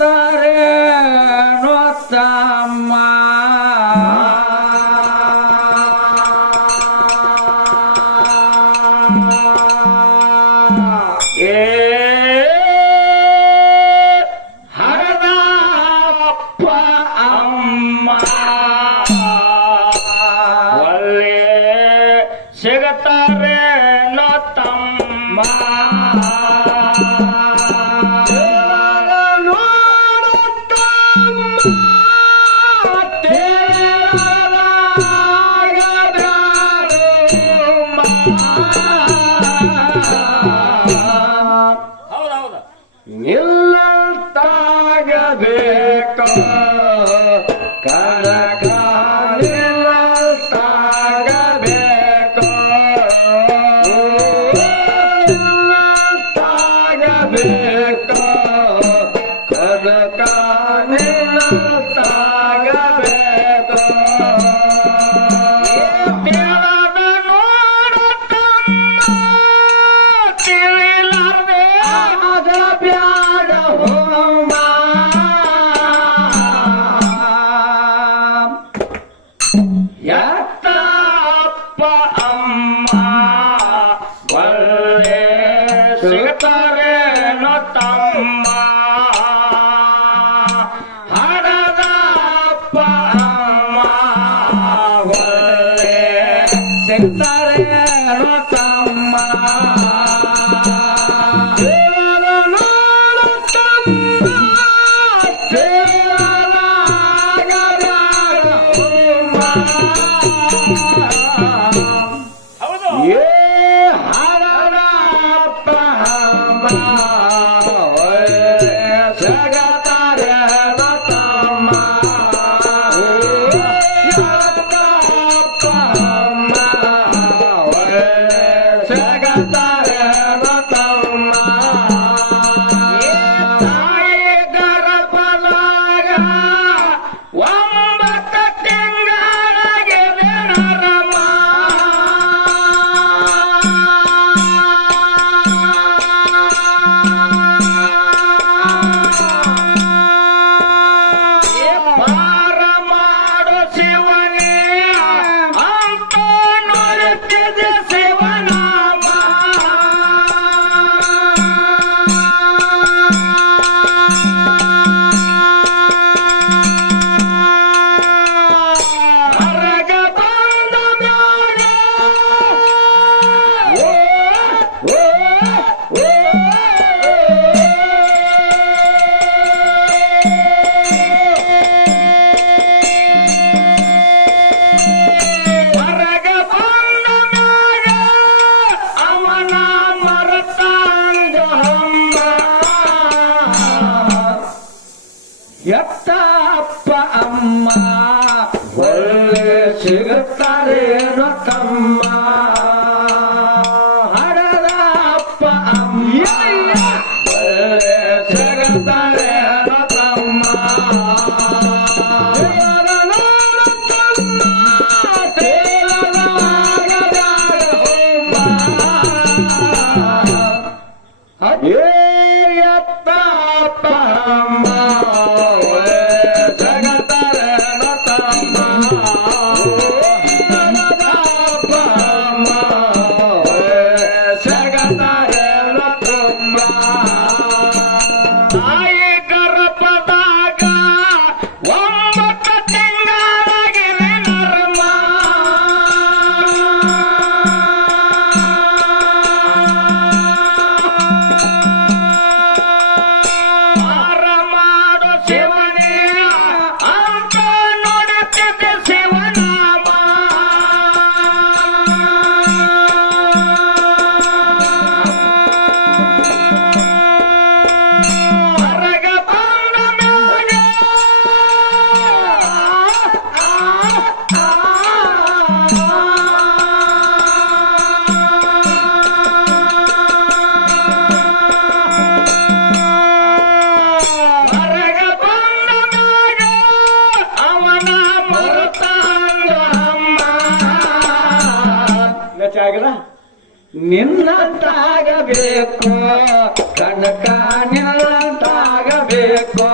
ಸಿಗುತ್ತಾರೆ ನೋತಮ್ಮ ಹರದಪ್ಪ ಅಮ್ಮ ಒಳ್ಳೆ ಸಿಗುತ್ತಾರೆ ನೋತಮ್ಮ ನಿಲ್ಲಂತಾಗಬೇಕು ಕನಕ ನಿಲ್ಲಂತಾಗಬೇಕು ನಿಲ್ಲಂತಾಗಬೇಕು ಕನಕ ನಿಲ್ಲಂತಾಗಬೇಕು ಯತ್ತಪ್ಪ ಅಮ್ಮ ಒಳ್ಳೆ ಸಿಗುತ್ತಾರೆ ನೋತಮ್ಮ ಹರದಪ್ಪ ಅಮ್ಮ ಒಳ್ಳೆ ಸಿಗುತ್ತಾರೆ ನೋತಮ್ಮ ಯತ್ತಪ್ಪ ಅಮ್ಮ ಒಳ್ಳೆ ಸಿಗುತ್ತಾರೆ ನೋತಮ್ಮ ಹರದಪ್ಪ ಅಮ್ಮ ಒಳ್ಳೆ ಸಿಗುತ್ತಾರೆ ನೋತಮ್ಮ ಯತ್ತಪ್ಪ ಅಮ್ಮ ನಿನ್ನಂತಾಗಬೇಕು ಕನಕ ನಿನ್ನಂತಾಗಬೇಕು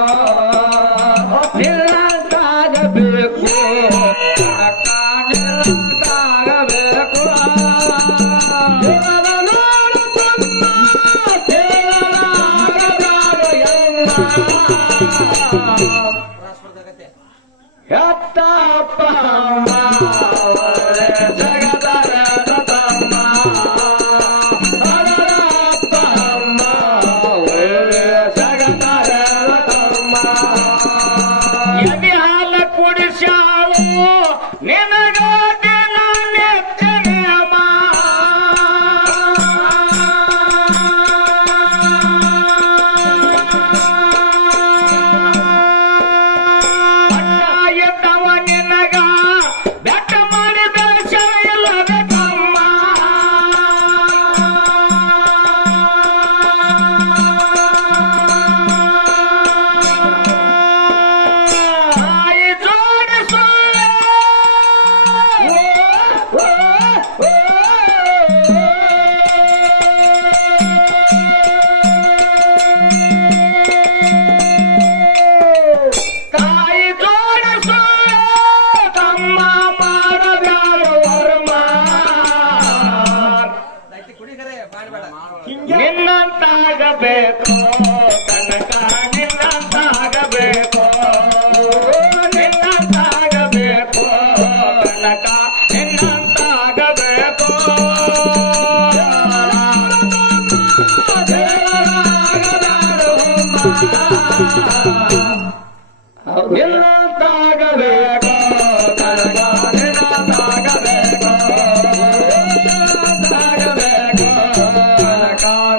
ನಿನ್ನಂತಾಗಬೇಕು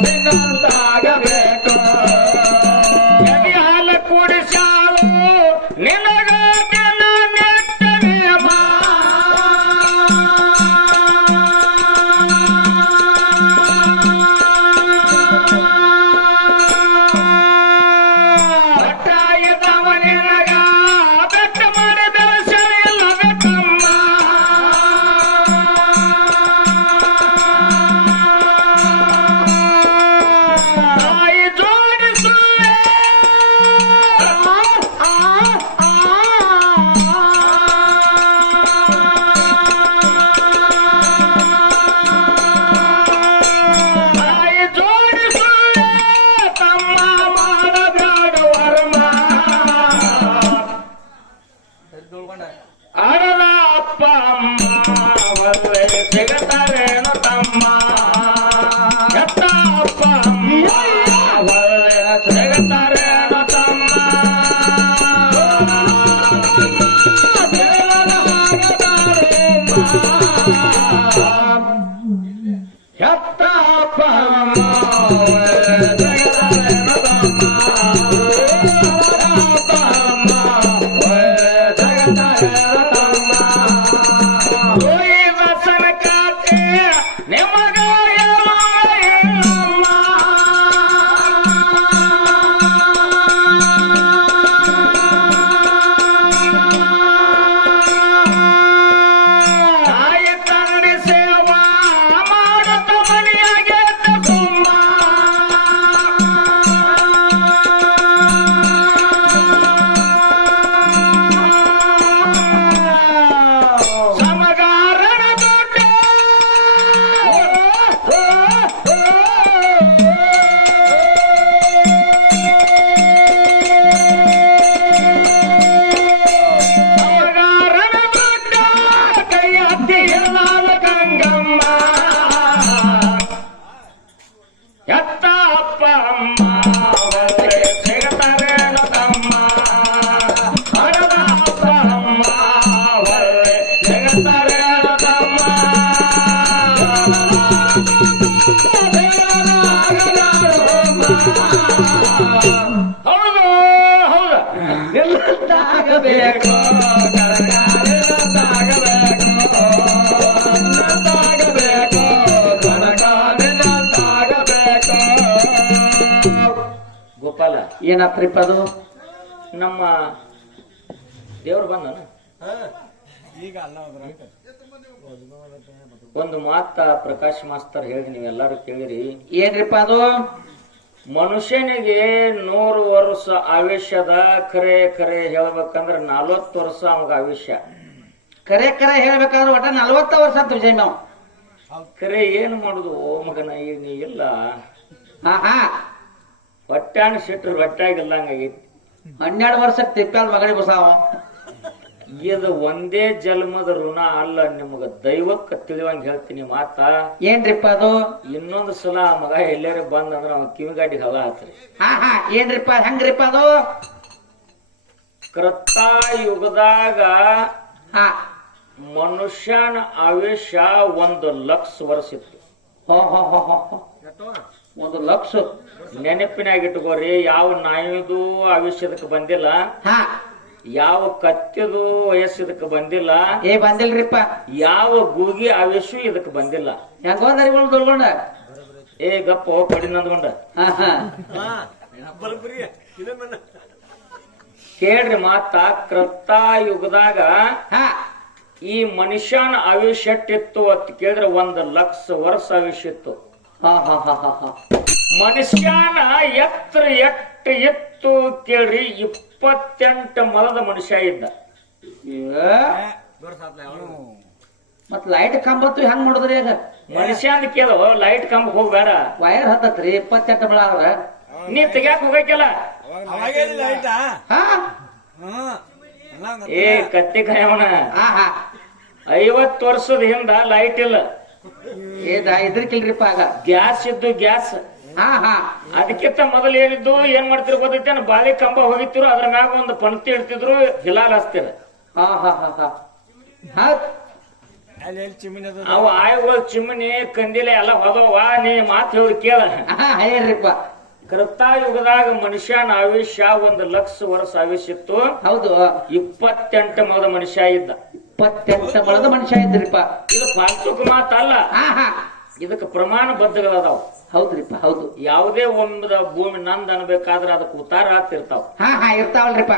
ನಿನ್ನಂತಾಗಬೇಕು ಎದೆ ಹಾಲು ಕುಡಿಸಾಲು ನಿನಗ ದಿನ ನೆಟ್ಟನೆ ಮಾ ಒಟ್ಟಾಗಿದ್ದವ ನಿನಗ ಬೆಟ್ಟ ಮಾಡಿದ ಸರಿಯಿಲ್ಲದ ತಮ್ಮ ತಾಯಿ ಜೋಡಿಸುವೆ ತಾಯಿ ಜೋಡಿಸುವೆ ತಮ್ಮ ಮಾಡಬೇಡ ವರ್ಮ ಅಡದ ಅಪ್ಪ ಅಮ್ಮ ಒಳ್ಳೆ ಸಿಗತಾರೇನು ತಮ್ಮ ಎತ್ತ ಅಪ್ಪ ಅಮ್ಮ ಒಳ್ಳೆ ಸಿಗತಾರೇನು ತಮ್ಮ ಎತ್ತ ಅಪ್ಪ ಅಮ್ಮ ಒಳ್ಳೆ ಸಿಗತಾರೇನು ನಿಮಗ ತಾಯಿ ತಂದೆ ಸೇವಾ ಮಾಡುತ್ತ ಮನೆಯಾಗೆ ತುಂಬ ಸಮಗಾರನ ದುಡ್ಡ ಸಮಗಾರನ ದುಡ್ಡ ಕೈ ಹತ್ತಿ ಎಲ್ಲಾದ ಗಂಗಮ್ಮ ಎತ್ತ ಅಪ್ಪ ಅಮ್ಮ ಒಳ್ಳೆ ಸಿಗತಾರೇನು ತಮ್ಮ ಹಣದ ಅಪ್ಪ ಅಮ್ಮ ಒಳ್ಳೆ ಸಿಗತಾರೇನು ತಮ್ಮ ಹೌದು ಹೌದು ನಿನ್ನಂತಾಗಬೇಕು ಗೋಪಾಲ ಏನಾತ್ರಿಪ್ಪ ಅದು? ನಮ್ಮ ದೇವ್ರು ಬಂದನ ಒಂದು ಮಾತ ಪ್ರಕಾಶ್ ಮಾಸ್ತರ್ ಹೇಳಿ ನೀವೆಲ್ಲರೂ ಕೇಳಿರಿ. ಏನ್ರಿಪ್ಪ ಅದು? ಮನುಷ್ಯನಿಗೆ 100 ವರ್ಷ ಆಯುಷ್ಯದ ಖರೆ ಖರೆ ಹೇಳ್ಬೇಕಂದ್ರ 40 ವರ್ಷ ಅವಾಗ ಆಯುಷ್ಯ. ಕರೆ ಕರೆ ಹೇಳ್ಬೇಕಾದ್ರೆ ಒಟ್ಟ 40 ವರ್ಷ ಅಂತ ವಿಜಯ್ ನಾವು. ಖರೆ ಏನ್ ಮಾಡುದು ಓ ಮಗನ ಈಗ ನೀ ಇಲ್ಲ ಹಾ ಹಾ ಹೊಟ್ಯಾಣ ಸಿಟ್ರು ಹೊಟ್ಯಾಗಿಲ್ಲ ಹಂಗಾಗೈತಿ. 12 ವರ್ಷಕ್ಕೆ ತಿಪ್ಪಾಲ್ ಮಗಡಿ ಬಸಾವ. ಇದು ಒಂದೇ ಜನ್ಮದ ಋಣ ಅಲ್ಲ, ನಿಮಗ ದೈವಕ್ಕೆ ತಿಳಿಯುವಂಗ ಹೇಳ್ತೀನಿ ಮಾತ. ಏನ್ರಿಪ್ಪ ಅದು? ಇನ್ನೊಂದು ಸಲ ಆ ಮಗ ಎಲ್ಲಾರ ಬಂದಂದ್ರ ಅವ ಕಿವಿಗಾಡಿ ಹವ ಹತ್ರಿ. ಹಾ ಹಾ ಏನ್ರಿಪ್ಪ ಹೆಂಗ್ರಿಪ್ಪ ಅದು? ಕೃತಾಯುಗದಾಗ ಹಾ ಮನುಷ್ಯನ ಆಯುಷ್ಯ 1,00,000 ವರ್ಷ ಇತ್ತು. ಹೋ ಹೋ ಹೋ ಹೋ ಹೋ. 1,00,000. ನೆನಪಿನಾಗಿಟ್ಕೋರಿ, ಯಾವ ನಾಯಿದು ಆಯುಷ್ಯದಕ್ಕೆ ಬಂದಿಲ್ಲ, ಹಾ ಯಾವ ಕತ್ತಿದು ವಯಸ್ಸು ಇದಕ್ಕೆ ಬಂದಿಲ್ಲ, ಏ ಬಂದಿಲ್ರಿಪ್ಪ. ಯಾವ ಗೂಗಿ ಆಯುಷ್ಯ ಇದಕ್ಕೆ ಬಂದಿಲ್ಲ. ಹೆಂಗೋದರಿಗಳು ತೊಳ್ಕೊಂಡ ಏ ಗಪ್ಪ ಕಡಿ ನಂದ್ಕೊಂಡ ಹಾ ಹಾ ಕೇಳ್ರಿ ಮಾತ. ಕೃತಾಯುಗದಾಗ ಹಾ ಈ ಮನುಷ್ಯನ ಆಯುಷ್ಯ ಎಷ್ಟಿತ್ತು ಅಂತ ಕೇಳಿದ್ರೆ 1,00,000 ವರ್ಷ ಆಯುಷ್ಯ ಇತ್ತು. ಹಾ ಹಾ ಹಾ ಹಾ ಹಾ ಮನುಷ್ಯನ ಎತ್ತರ ಎತ್ತು ಕೇಳ್ರಿ, 28 ಮೊಲದ ಮನುಷ್ಯ ಇದ್ದ. ಮತ್ ಲೈಟ್ ಕಂಬತ್ತು ಹೆಂಗ್ ಮಾಡುದ್ರಿ ಈಗ? ಮನುಷ್ಯ ಅಂತ ಕೇಳೋ ಲೈಟ್ ಕಂಬ ಹೋಗ್ಬೇಡ, ವೈರ್ ಹತ್ತತ್ರಿ 28 ಬೆಳ ಆದ್ರ ನೀ ತೆಗ್ಯಾಕ ಹೋಗಕ್ಕಿಲ್ಲ. ಹಾ ಏ ಕತ್ತಿ ಕಾಯವನ ಹಾ ಹಾ 50 ವರ್ಷದ ಹಿಂದ ಲೈಟ್ ಇಲ್ಲ, ಇದ್ರಕಿಲ್ರಿಪ್ಪ ಆಗ ಗ್ಯಾಸ್ ಇದ್ದು ಗ್ಯಾಸ್. ಹಾ ಹಾ ಅದಕ್ಕಿಂತ ಮೊದಲು ಏನಿದ್ದು ಏನ್ ಮಾಡ್ತಿರು ಗೊತ್ತೈತೆ, ಬಾಳಿ ಕಂಬ ಹೋಗಿತ್ತಿರು, ಅದ್ರ ಮ್ಯಾಗ ಒಂದು ಪಣತಿ ಇಡ್ತಿದ್ರು, ಹಿಲಾಲ್ ಹಚ್ತಿರ. ಹಾ ಹಾ ಹಾ ಹಾ ಹೌದ್ ಅವು ಆಯುಗಳು ಚಿಮಣಿ ಕಂದಿಲೆ ಎಲ್ಲ ಹೋದವ. ನೀ ಮಾತು ಹೇಳಿ ಕೇಳ. ಹೇಳ್ರಿಪ್ಪ. ಕೃತಾಯುಗದಾಗ ಮನುಷ್ಯನ ಆಯುಷ್ಯ 1,00,000 ವರ್ಷ ಆಯುಷ್ಯ ಇತ್ತು. ಹೌದು. 28 ಮೊಳದ ಮನುಷ್ಯ ಇದ್ದ. 28 ಮೊಳದ ಮನುಷ್ಯ ಇದ್ರಿಪ್ಪ. ಇದು ಫಾಲ್ತುಕ ಮಾತಲ್ಲ, ಇದಕ್ಕೆ ಪ್ರಮಾಣ ಬದ್ಧಗಳದಾವ್. ಹೌದ್ರಿಪ್ಪ ಹೌದು. ಯಾವುದೇ ಒಂದು ಭೂಮಿ ನಂದ್ ಅನ್ಬೇಕಾದ್ರೆ ಅದಕ್ಕೆ ಉತ್ತಾರ ಆಗ್ತಿರ್ತಾವ. ಇರ್ತಾವಲ್ರಿಪ್ಪ.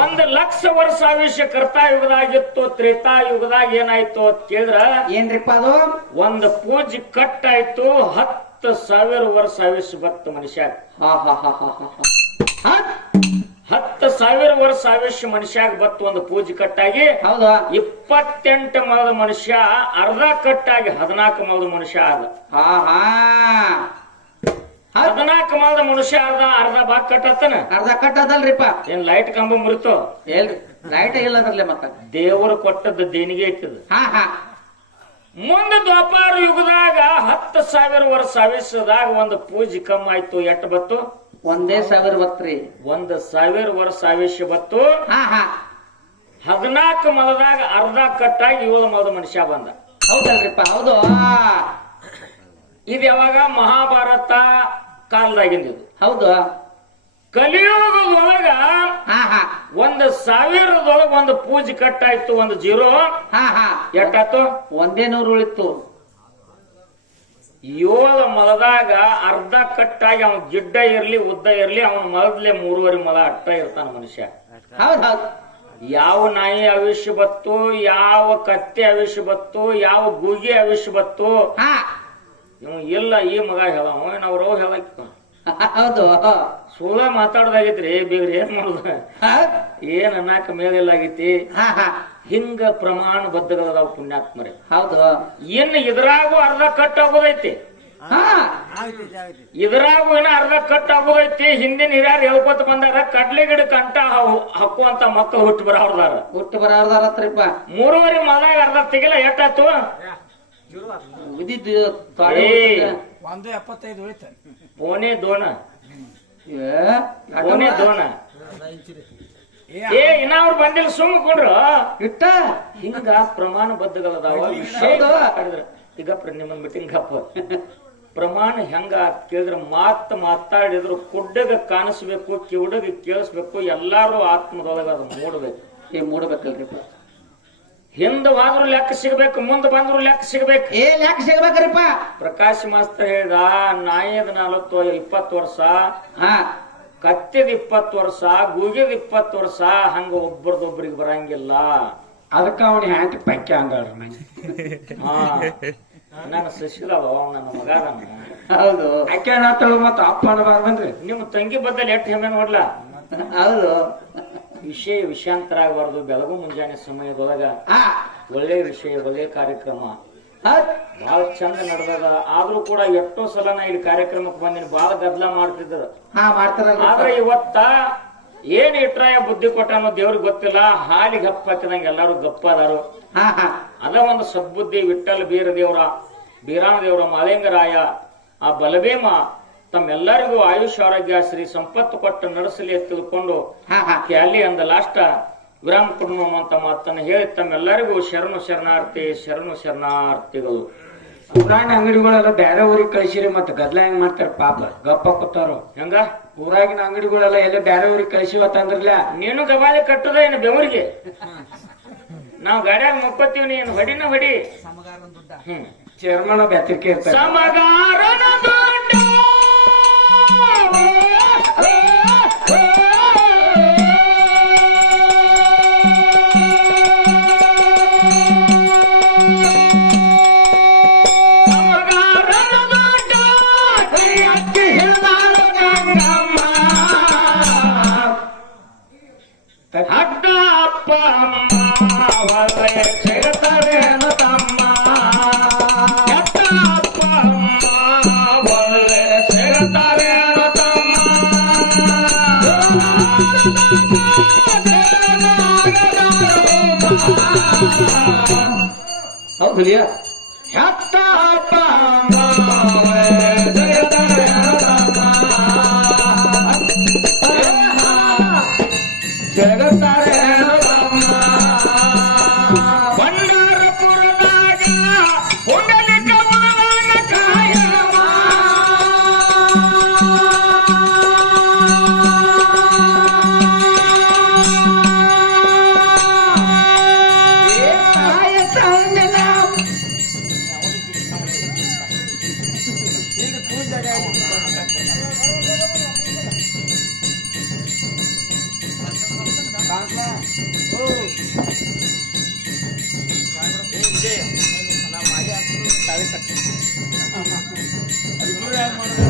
1,00,000 ವರ್ಷ ಆಯುಷ್ಯ ಕರ್ತಾಯುಗದಾಗಿತ್ತು. ತ್ರೇತಾಯುಗದಾಗ ಏನಾಯ್ತು ಅಂತ ಕೇಳಿದ್ರ ಏನ್ರಿಪ್ಪ ಅದು? ಒಂದು ಪೂಜೆ ಕಟ್ಟಾಯ್ತು. 10,000 ವರ್ಷ ಆಯುಷ್ಯ ಬತ್ತು ಮನುಷ್ಯ. 10,000 ವರ್ಷ ಆಯುಷ್ಯ ಮನುಷ್ಯಾಗ ಬತ್ತು ಒಂದು ಪೂಜೆ ಕಟ್ಟಾಗಿ. ಹೌದಾ? 28 ಮೊಳದ ಮನುಷ್ಯ ಅರ್ಧ ಕಟ್ಟಾಗಿ 14 ಮೊಳದ ಮನುಷ್ಯ ಆದ. 14 ಮೊಳದ ಮನುಷ್ಯ ಅರ್ಧ ಭಾಗ ಕಟ್ಟತ್ತನ. ಅರ್ಧ ಕಟ್ಟದಲ್ರಿಪ್ಪ. ಏನ್ ಲೈಟ್ ಕಂಬ ಮುರಿತು? ಲೈಟ್ ಇಲ್ಲದ್ರಲ್ಲೇ ಮತ್ತ ದೇವರು ಕೊಟ್ಟದ್ದು ದೇಣಿಗೆ ಐತದ. ಮುಂದೆ ದ್ವಾಪಾರ ಯುಗದಾಗ 10,000 ವರ್ಷ ಆಯುಷ್ಯದಾಗ ಒಂದು ಪೂಜೆ ಕಮ್ಮ ಆಯ್ತು. ಎಟ್ಟು ಬತ್ತು? 1,000 ಬತ್ರಿ. 1,000 ವರ್ಷ ಆಯುಷ್ಯ ಬತ್ತು. 14 ಮೊಳದಾಗ ಅರ್ಧ ಕಟ್ಟಾಗಿ 7 ಮೊಳದ ಮನುಷ್ಯ ಬಂದ. ಹೌದಲ್ರಿಪ್ಪ ಹೌದು. ಇದು ಯಾವಾಗ? ಮಹಾಭಾರತ ಕಾಲದಾಗಿಂದಿದು. ಹೌದು. ಕಲಿಯುಗದೊಳಗ 1,000 ಒಂದು ಪೂಜೆ ಕಟ್ಟಾಯ್ತು. ಒಂದು 0 ಎಷ್ಟಾಯ್ತು? 100 ಉಳಿತು. 7 ಮೊಳದಾಗ ಅರ್ಧ ಕಟ್ಟಾಗಿ ಅವನ್ ಗಿಡ್ಡ ಇರ್ಲಿ ಉದ್ದ ಇರ್ಲಿ ಅವನ ಮೊಳದ್ಲೆ 3.5 ಮೊಳ ಅಟ್ಟ ಇರ್ತಾನ ಮನುಷ್ಯ. ಹೌದ್ ಹೌದ್. ಯಾವ ನಾಯಿ ಆಯುಷ್ಯ ಬತ್ತು, ಯಾವ ಕತ್ತೆ ಆಯುಷ್ಯ ಬತ್ತು, ಯಾವ ಗೂಗಿ ಆಯುಷ್ಯ ಬತ್ತು, ಇವ್ ಇಲ್ಲ ಈ ಮಗ ಹೇಳವ ಅವ್ರ ಹೇಳಕ್ ಹೌದು. ಸುಳ್ಳ ಮಾತಾಡೋದಾಗೈತ್ರಿ. ಬೇರೆ ಏನ್ ಮಾಡುದ, ಏನ್ ಅನ್ನಾಕ ಮೇಲಿಲ್ಲಾಗೈತಿ. ಹಿಂಗ ಪ್ರಮಾಣ ಬದ್ಧಗಳದಾವ ಪುಣ್ಯಾತ್ಮರೇ. ಹೌದು. ಇನ್ನು ಇದ್ರಾಗೂ ಅರ್ಧ ಕಟ್ ಆಗೋದೈತಿ. ಇದ್ರಾಗೂ ಇನ್ನ ಅರ್ಧ ಕಟ್ ಆಗೋದೈತಿ. ಹಿಂದಿನ ಹಿರಿಯರು ಹೇಳ್ಕೊತ ಬಂದಾರ, ಕಡ್ಲೆ ಗಿಡ ಕಂಟ ಹಾಕುವಂತ ಮಕ್ಕಳು ಹುಟ್ಟು ಬರೋರ್ದಾರ. 3.5 ಮೊಳದಾಗ ಅರ್ಧ ತೆಗಿಲ್ಲ. ಎಷ್ಟಾಯ್ತು? 175 ಪೋನೆ ದೋಣ. ಪೋನೆ ದೋಣ. ಇನ್ನ ಅವ್ರು ಬಂದಿಲ್ಲ, ಸುಮ್ಮಕೊಂಡ್ರು ಇಟ್ಟ. ಹಿಂಗ ಪ್ರಮಾಣ ಬದ್ಧಗಳದಾವ. ಈಗ ನಿಮ್ಮನ್ ಮೀಟಿಂಗ್ ಪ್ರಮಾಣ ಹೆಂಗ ಕೇಳಿದ್ರ ಮಾತಾಡಿದ್ರು ಕುಡ್ಡಗ ಕಾಣಿಸ್ಬೇಕು, ಕಿವುಡಗ ಕೇಳಿಸ್ಬೇಕು. ಎಲ್ಲಾರು ಆತ್ಮದೊಳಗ ಅದು ಮೂಡ್ಬೇಕಲ್ರಿಪ್ಪ. ಹಿಂದವಾದ್ರೂ ಲೆಕ್ಕ ಸಿಗ್ಬೇಕು, ಮುಂದೆ ಬಂದ್ರು ಲೆಕ್ಕ ಸಿಗ್ಬೇಕು. ಲೆಕ್ಕ ಸಿಗ್ಬೇಕ್ರಿಪ್ಪ. ಪ್ರಕಾಶ್ ಮಾಸ್ತರ್ ಹೇಳ್ದ, ನಾಯದ 20 ವರ್ಷ, ಕತ್ತಿದ 20 ವರ್ಷ, ಗೂಗಿದ 20 ವರ್ಷ, ಹಂಗ ಒಬ್ಬರದೊಬ್ಬರಿಗೆ ಬರಂಗಿಲ್ಲ. ಅದಕ್ಕ ಅವನ ಹ್ಯಾಂಟಿ ಪಂಚ ಅಂದಳ್ರಿ ನಂಗೆ. ನಾನು ಸಸಿದವ ನನ್ನ ಮಗ. ಹೌದು. ಅಕ್ಕ ಮತ್ತ ಅಪ್ಪ ಬಂದ್ರಿ. ನಿಮ್ಮ ತಂಗಿ ಬದ್ದಲ್ಲಿ ಎಷ್ಟು ಹೆಮ್ಮೆ ನೋಡ್ಲಾ. ಹೌದು. ವಿಷಯಾಂತರ ಆಗಬಾರ್ದು. ಬೆಳಗು ಮುಂಜಾನೆ ಸಮಯದೊಳಗ ಒಳ್ಳೆ ವಿಷಯ, ಒಳ್ಳೆ ಕಾರ್ಯಕ್ರಮ ಬಹಳ ಚಂದ ನಡೆದದ. ಆದ್ರೂ ಕೂಡ ಎಷ್ಟೋ ಸಲ ನಾ ಇಲ್ಲಿ ಕಾರ್ಯಕ್ರಮಕ್ಕೆ ಬಂದಿನಿ, ಬಹಳ ಗದ್ದಲ ಮಾಡ್ತಿದ್ರು. ಆದ್ರೆ ಇವತ್ತ ಏನ್ ಇಟ್ರಾಯ ಬುದ್ಧಿ ಕೊಟ್ಟ ಅನ್ನೋ ದೇವ್ರಿಗೆ ಗೊತ್ತಿಲ್ಲ. ಹಾಲಿಗೆ ಹಪ್ಪ ಹಾಕಿದಂಗ ಎಲ್ಲಾರು ಗಪ್ಪ ಅದಾರು. ಅದ ಒಂದು ಸದ್ಬುದ್ಧಿ ವಿಠ್ಠಲ ಬೀರಾಣ ದೇವರ ಮಾಲಿಂಗರಾಯ ಆ ಬಲಭೀಮ ತಮ್ಮೆಲ್ಲರಿಗೂ ಆಯುಷ್ ಆರೋಗ್ಯ ಶ್ರೀ ಸಂಪತ್ತು ಕೊಟ್ಟು ನಡೆಸಲಿ ತಿಳ್ಕೊಂಡು ಕ್ಯಾಲಿ ಅಂದ ಲಾಷ್ಟ ವಿರಾಮ ಕೊಡೋಣ ಅಂತ ಮಾತನ್ನ ಹೇಳಿ ತಮ್ಮೆಲ್ಲರಿಗೂ ಶರಣಾರ್ಥಿಗಳು. ಊರಾಣ ಅಂಗಡಿಗಳೆಲ್ಲ ಬೇರೆ ಊರಿಗೆ ಕಳಿಸಿರಿ, ಮತ್ತೆ ಗದ್ಲ ಹೆಂಗ್ ಮಾಡ್ತಾರ ಪಾಪ, ಗಪ್ಪ ಕೂತಾರ. ಹೆಂಗ ಊರಾಗಿನ ಅಂಗಡಿಗಳೆಲ್ಲ ಎಲ್ಲ ಬೇರೆ ಊರಿಗೆ ಕಳಿಸಿವತ್ತಂದ್ರಲ್ಲ. ನೀನು ಗವಾಲಿ ಕಟ್ಟುದ ಏನು ಬೆವರಿಗೆ? ನಾವ್ ಗಾಡಿಯಾಗ ಮುಕ್ಕೋತೀವಿ, ನೀನು ಹೊಡಿನ ಹೊಡಿ. ಚೇರ್ಮನ್ ಬೆತ್ತರಿಕೆ ಇರ್ತಾರೆ. ಒಳ್ಳೆ ಕಲಿಯ ಜಗತ್ತಾರೆ ಬಂಡಾರಪುರದಾಗ ಪುಂಡಲಿಕ ಮಾವನ ಕಾಯಮ್ಮ. ಅದು